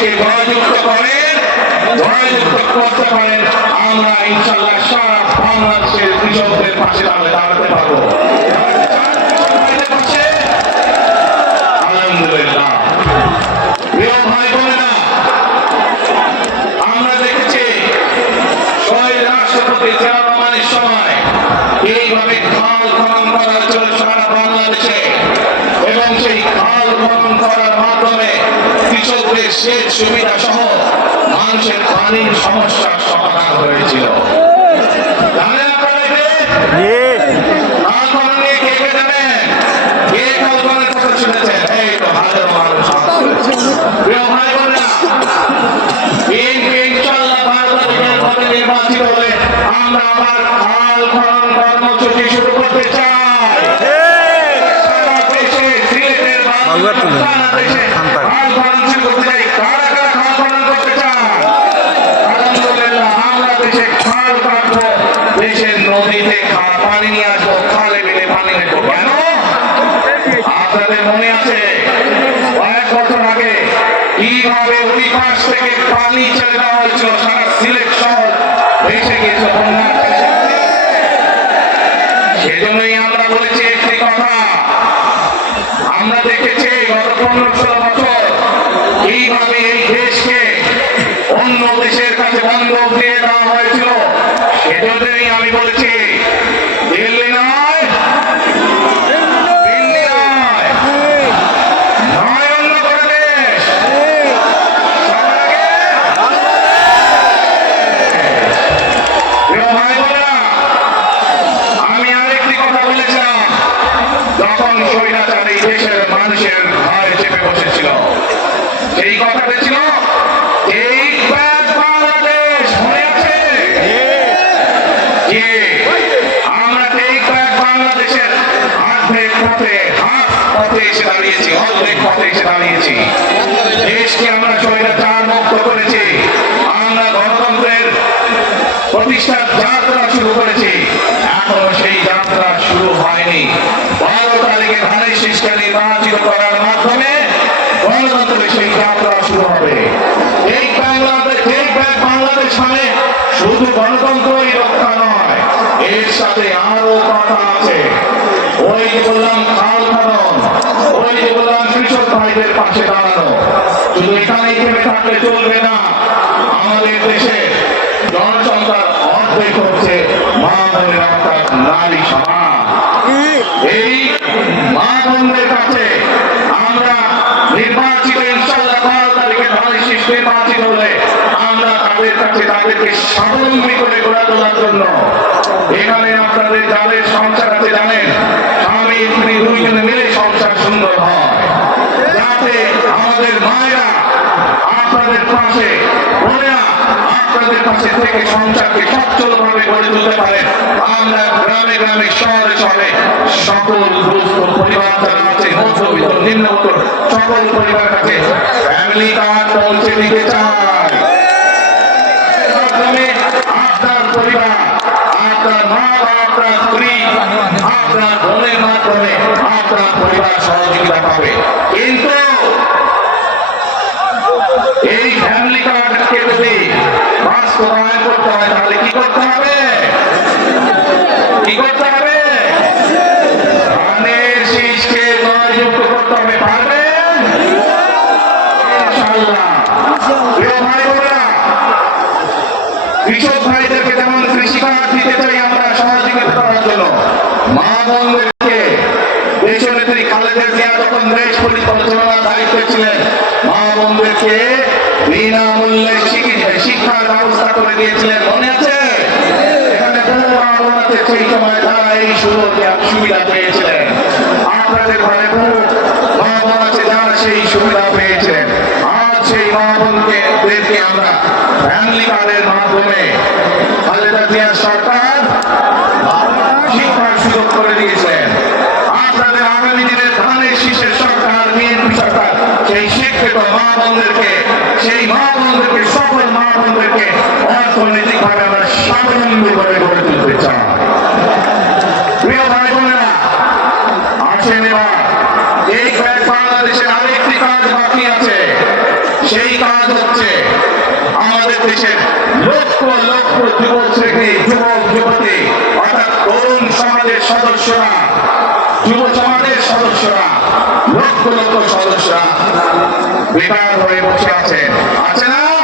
দেশকে জয়যুক্ত করেন, জয়যুক্ত করতে পারেন, আমরা ইনশাল্লাহ সারা বাংলাদেশের কৃষকদের পাশে দাঁড়াতে পারবো। আলহামদুলিল্লাহ। প্রিয় ভাই বোনেরা, আমরা দেখেছি শহীদ রাষ্ট্রপতি জিয়াউর রহমানের সময় এইভাবে খাল খনন করা হয়েছিল সারা বাংলাদেশে, এবং সেই খাল খনন করার মাধ্যমে কৃষকদের সেচ সুবিধা সহ মানুষের পানির সমস্যার সমাধান হয়েছিল। জানেন আপনারা খাল খনন নিয়ে কে কে জানেন? কে খাল খননের কথা শুনেছেন? এই তো হাজারো মানুষ। প্রিয় ভাই বোনেরা, ইনশাআল্লাহ ভারত নির্বাচিত হলে আমরা আবার খাল খনন কর্মসূচি শুরু করতে চাই। দেশের নদীতে পানি নিয়ে আসবো, খালে মিলে পানি নেবো। কেন? আপনাদের মনে আছে কয়েক বছর আগে কিভাবে ওই পাশ থেকে পানি ছেড়ে দেওয়া হয়েছিল, সারা সিলেট শহর ভেসে গিয়েছিল বন্যা। সেজন্যই আমরা বলেছি একটি কথা, আমরা দেখেছি গত 15-16 বছর কিভাবে এই দেশকে অন্য দেশের কাছে বন্ধক দিয়ে দেওয়া হয়েছিল। সেজন্যই আমি বলেছি দিল্লি নয়, দিল্লি নয়, নয় অন্য কোনো দেশ, আমি আরেকটি কথা বলেছিলাম, যখন স্বৈরাচার এই দেশের মানুষের ঘাড়ে চেপে বসেছিল, সেই কথাটা ছিল এই বাংলাদেশ। মনে আছে? আমরা এই বাংলাদেশের অর্ধেক পথে এসে দাঁড়িয়েছি, অর্ধেক পথে এসে দাঁড়িয়েছি। দেশকে আমরা স্বৈরাচার মুক্ত করেছি, আমরা গণতন্ত্রের প্রতিষ্ঠার যাত্রা শুরু করেছি। এখনো সেই যাত্রা শুরু হয়নি। 12 তারিখে ধানের শীষকে নির্বাচিত করার মাধ্যমে গণতন্ত্রের সেই যাত্রা শুরু হবে। এই বাংলাদেশ মানে শুধু গণতন্ত্রই রক্ষা নয়, এর সাথে আরো কথা আছে। ওই যে বললাম খাল খনন, ওই যে বললাম কৃষক ভাইদের পাশে দাঁড়ানো, শুধু এখানেই থেমে থাকলে চলবে না। আমাদের দেশে জনসংখ্যার অর্ধেক হচ্ছে মা বোনের, অর্থাৎ নারী সমাজ। এই মা বোনদের কাছে আমরা নির্বাচিত, ইনশাআল্লাহ 12 তারিখে ধানের শীষ নির্বাচিত হলে আমরা তাদের কাছে তাদেরকে স্বাবলম্বী করে গড়ে তোলার জন্য, এখানে আপনাদের যাদের সংসার আছে জানেন, স্বামী স্ত্রী দুইজনে মিলে সংসার সুন্দর হয়, যাতে আমাদের মায়েরা আপনাদের পাশে, বোনেরা আপনাদের পাশে থেকে সংসারকে সচ্ছলভাবে গড়ে তুলতে পারেন। আমরা গ্রামে গ্রামে শহরে শহরে সকল দুস্থ পরিবার যারা আছে, মধ্যবিত্ত নিম্নবিত্ত সকল পরিবার কাছে ফ্যামিলি কার্ড পৌঁছে দিতে চাই। আপনার পরিবার, আপনার মা, আপনার স্ত্রী, আপনার বোনের মাধ্যমে আপনার পরিবার সহযোগিতা পাবে। কিন্তু এই ফ্যামিলি কার্ডকে যদি বাস্তবায়ন করতে হয় তাহলে কি করতে হবে? কি করতে হবে? ধানের শীষকে জয়যুক্ত করতে হবে। পারবেন? ইনশাআল্লাহ। প্রিয় ভাই বোনেরা, কৃষক ভাইদেরকে যেমন কৃষি কার্ড দিতে চাই আমরা সহযোগিতা করার জন্য, মা বোনদেরকে দেশনেত্রী খালেদা জিয়া যখন দেশ পরিচালনার দায়িত্বে ছিলেন, মা বোনদেরকে বিনামূল্যে শিক্ষার ব্যবস্থা করে দিয়েছিলেন। মনে আছে? এখানে বহু মা বোন আছে, সেই সময় তারা এই সুবিধা পেয়েছিলেন। আপনাদের ঘরে বহু মা বোন আছে যারা সেই সুবিধা পেয়েছিলেন। আজ সেই মা বোনদেরকে আমরা ফ্যামিলি কার্ডের মাধ্যমে খালেদা জিয়া সরকার শিক্ষার সুযোগ করে দিয়েছেন। আপনাদের আগামী দিনের ধানের শীষের সরকার, বিএনপি সরকার সেই শিক্ষিত মা বোনদেরকে, সেই মা বোনদেরকে, সকল মা বোনদেরকে অর্থনৈতিক ভাবে আমরা স্বাবলম্বী করে গড়ে তুলতে চাই। প্রিয় ভাই বোনেরা, আসেন এবার এই বাংলাদেশের আরেকটি কাজ বাকি আছে, সেই কাজ হচ্ছে আমাদের দেশের লক্ষ লক্ষ যুবক শ্রেণী যুবক যুবতী অর্থাৎ তরুণ সমাজের সদস্যরা যুব সমাজের সদস্যরা লক্ষ লক্ষ সদস্যরা বেকার হয়ে বসে আছেন আছে না